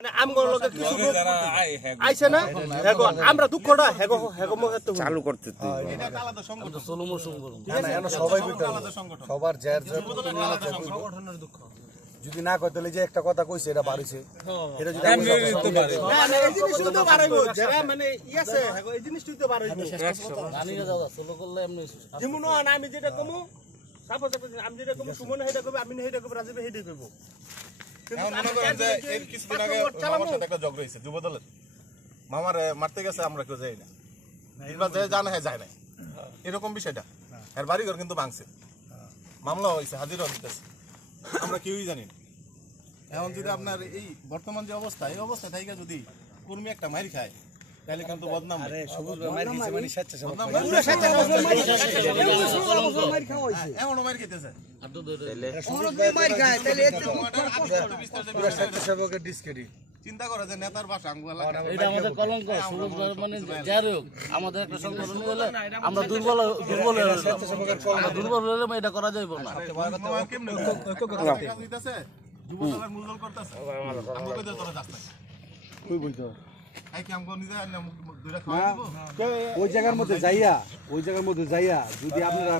মানে আমগর লগে কিছু আইছে না হেগো আমরা দুঃখটা হেগো হেগো মতে চালু করতে তুই এটা আলাদা সংগঠন সোলোমো সংগঠন না না সবাই আলাদা সংগঠন সবার যার আলাদা সংগঠনের দুঃখ যদি না কই তাহলে যে একটা কথা কইছে এটা বাড়িছে এটা যদি আমি দিতে পারি না না এই জিনিসটা তো বাড়াইবো যারা মানে ই আছে হেগো এই জিনিসটা তো বাড়াইবো জানিয়ে দাও সোলো করলে এমনি যেমন না আমি যেটা কমু সাপোজ আমি যেটা কমু সুমন হেডা কইবে আমি হেডা কইব রাজীব হেডা কইব এখন মনে করেন যে এই কিছুদিন আগে আমার সাথে একটা ঝগড়া হইছে যুবদলের মামারে মারতে গেছে আমরা কেউ যাই না এবার যে জানা হয় যায় না এরকম বিষয়টা এর বাড়িঘর কিন্তু ভাঙছে মামলা হইছে হাজির হইতেছে আমরা কেউই জানি না এখন যদি আপনার এই বর্তমান যে অবস্থা এই অবস্থা থেকে যদি কর্মী একটা মাইর খায় তাহলে কিন্তু বদনাম আরে সবুজ মাইর খেয়েছে মানে স্বেচ্ছাসেবক পুরো স্বেচ্ছাসেবক মাইর খাওয়া হইছে এমন মাইর খেতেছে আর তো সবুজ মাইর খায় তাহলে পুরো স্বেচ্ছাসেবকের ডিসক্রেডি চিন্তা করে যে নেতার ভাষা আঙ্গুলা এটা আমাদের কলঙ্ক সবুজ মানে যারে আমাদের একটা সংগঠন হলে আমরা দুর্বল স্বেচ্ছাসেবকের আমরা দুর্বল হলে এটা করা যাইব না কেমনে ঐক্য করা হইতাছে যুবদলের মূলদল করতেছে আমরা কইতে তোরা যাস না কই বলতো ওই জায়গার মধ্যে যাইয়া যদি আপনারা